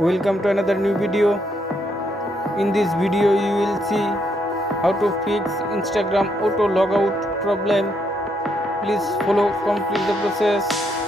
Welcome to another new video. In this video you will see how to fix Instagram auto logout problem. Please follow complete the process.